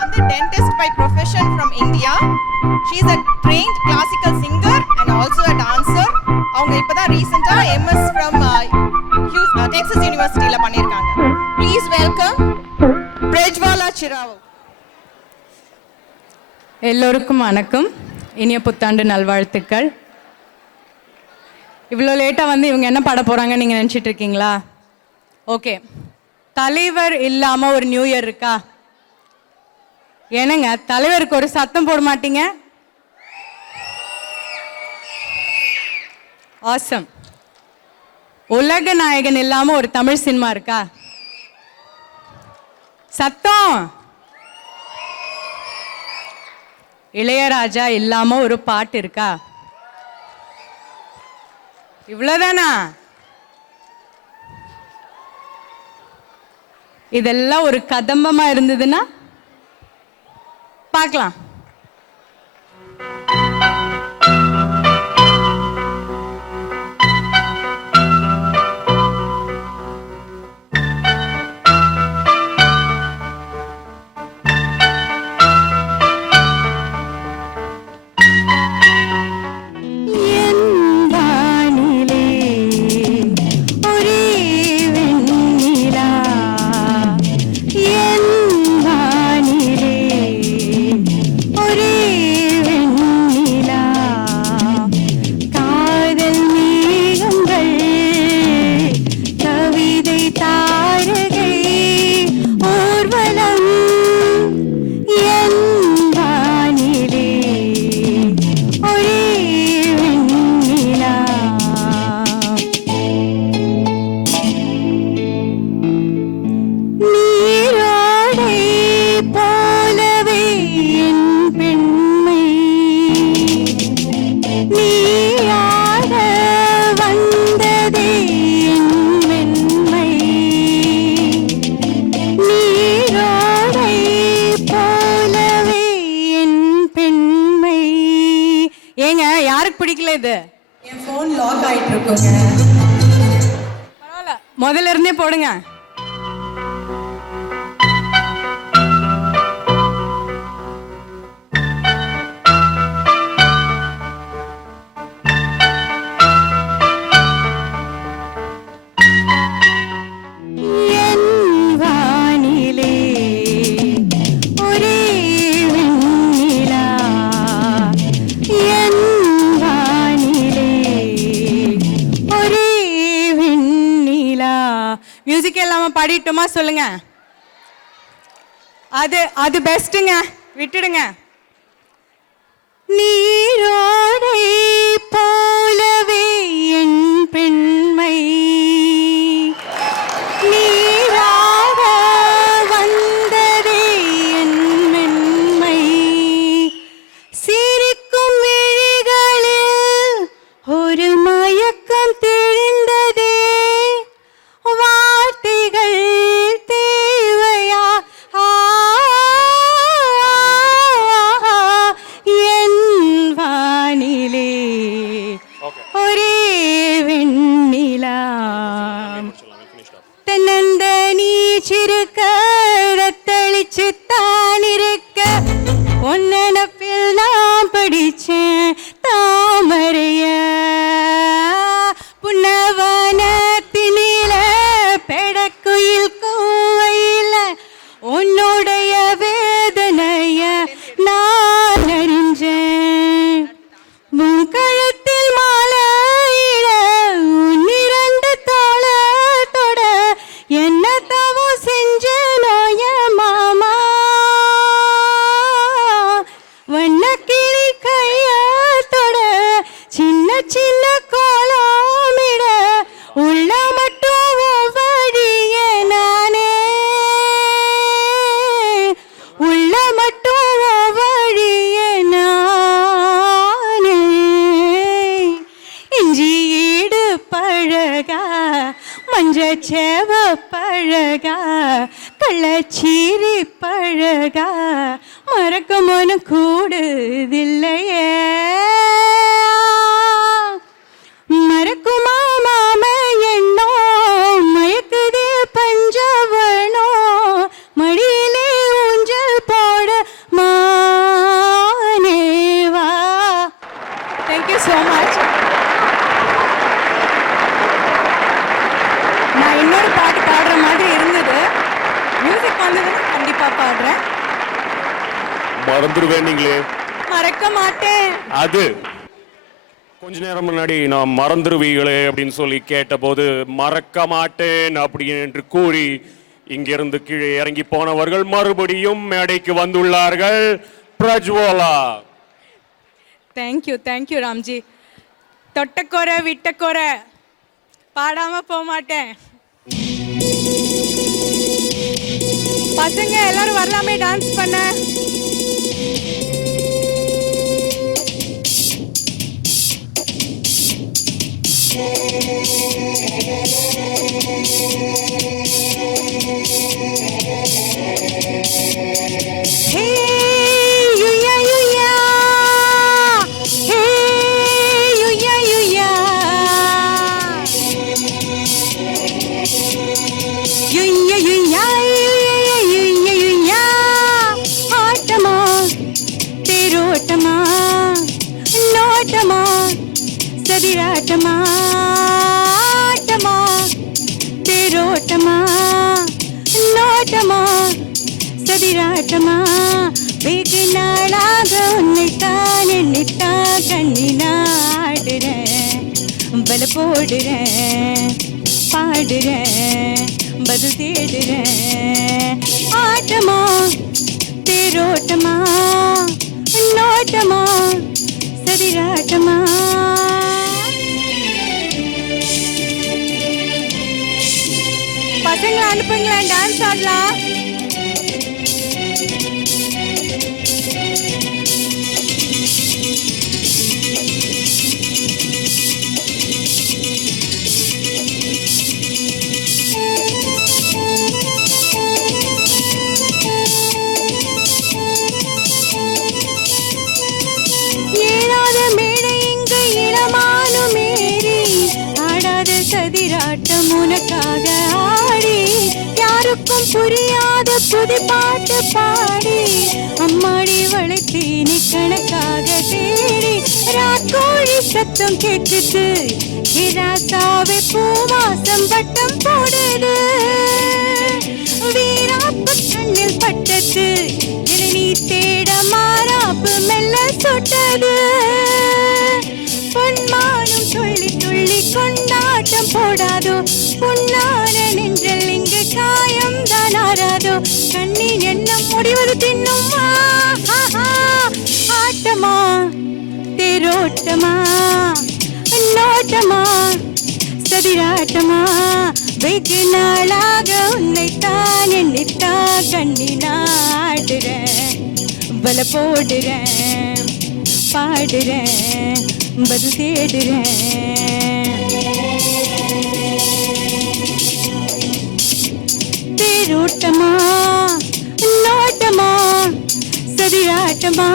வந்து dentist by profession from India. She is a trained classical singer and also a dancer. அவங்க இப்பதான் ரீசெண்டா MS from Texas Universityல பண்ணிருக்காங்க. Please welcome Prajwala Chirao. எல்லோருக்கும் வணக்கம், இனிய புத்தாண்டு நல்வாழ்த்துக்கள். இவ்வளோ லேட்டாக வந்து இவங்க என்ன பாட போகிறாங்கன்னு நீங்கள் நினச்சிட்டு இருக்கீங்களா? ஓகே, தலைவர் இல்லாமல் ஒரு நியூ இயர் இருக்கா? ஏனுங்க தலைவருக்கு ஒரு சத்தம் போட மாட்டீங்க? ஆசம். உலக நாயகன் இல்லாமல் ஒரு தமிழ் சினிமா இருக்கா? சத்தம். இளையராஜா இல்லாம ஒரு பாட்டு இருக்கா? இவ்வளவுதானா? இதெல்லாம் ஒரு கதம்பமா இருந்ததுன்னா பார்க்கலாம். என் ஃபோன் லாக் ஆயிட்டு இருக்குங்க. பரவாயில்ல, முதல்ல இருந்தே போடுங்க. மியூசிக் இல்லாம பாடிட்டோமா சொல்லுங்க. அது பெஸ்ட்டுங்க, விட்டுடுங்க. நீரோடை போலவே என் பெண்மை, நீராக வந்ததே என் மென்மை, சிரிக்கும் விழிகளில் ஒரு மயக்கம் தெரிந்ததே, வார்த்தைகள் தேவையா? என் வானிலே ஒரே வெண்ணிலா, தென்னந்த நீச்சிருக்க ரத்தளிச்சு தான் இருக்க, ஒன்னப்பில் நான் படிச்சேன் தாமரைய, புன்னவனத்தினில பெடக்குயில் கூவையில உன்னுடைய வேதனைய நான் அறிஞ்சேன், உன் கழுத்தில் மாலையில உன் இரண்டு தோளத்தோட என்ன தவம் செஞ்சனோ என் மாமா, வண்ணக்கிளி கையத்தோட சின்ன சின்ன கோலமிட உள்ள மட்டும் வழிய நானே, உள்ள மட்டும் வழிய நானே, இஞ்சி ஈடு பழகா மஞ்சச்சேவ பழகா கள்ளச்சீரி பழகா மறக்க மனம் கூடுதில்லையே, மறக்குமா மாம எண்ணோ மயக்குதே பஞ்சவனோ, மடியிலே ஊஞ்சல் போட ஆடுறேன். மறந்துடுவேன் நீங்களே. மறக்க மாட்டேன். அது கொஞ்ச நேரம் முன்னாடி நான் மறந்துடுவீங்களே அப்படின்னு சொல்லி கேட்டபோது மறக்க மாட்டேன் அப்படி என்று கூறி இங்கிருந்து கீழே இறங்கி போனவர்கள் மறுபடியும் மேடைக்கு வந்துள்ளார்கள். பிரஜ்வாலா. தேங்க்யூ ராம்ஜி. தொட்டக்கொரை விட்டக்கொரை பாடாம போக மாட்டேன். பசங்க எல்லாரும் வரலாமே டான்ஸ் பண்ண. சதிராட்டமா ஆட்டமா தேரோட்டமா நோட்டமா சதிராட்டமா வெகு நாளாக உன்னைத்தான் எண்ணித்தான் கண்ணினாடுறேன் பல போடுறேன் பாடுறேன் பதில் தேடுறேன் ஆட்டமா தேரோட்டமா நோட்டமா சதிராட்டமா. பசங்களை அனுப்புங்களேன் டான்ஸ் ஆடலாம். ஏறாத மேடை இங்கு இளமானும் மேரி ஆடாத சதிராட்டம் உனக்காக ஆடி யாருக்கும் புரியாத புது பாட்டு பாடி அம்மாடி வளைத்தீனி கணக்காக தேடி ராக்கோழி சத்தம் கேட்டுட்டு இராசாவை பூவாசம் பட்டம் போடுது வீராப்பு கண்ணில் பட்டது இளநீ தேட மாறாப்பு மெல்ல சுட்டது பொன்மானும் துள்ளி துள்ளி கொண்டாட்டம் போடாதோ பொன்னான நெஞ்சல் இங்கு காயம் தான் ஆறாதோ கண்ணின் எண்ணம் முடிவது தின்னும் ஆட்டமா தேரோட்டமா நோட்டமா சதிராட்டமா வெகு நாளாக உன்னைத்தான் எண்ணித்தான் கண்ணினாடுறேன் பல போடுறேன் பாடுறேன் பதில் தேடுறேன் தேரோட்டமா நோட்டமா சதிராட்டமா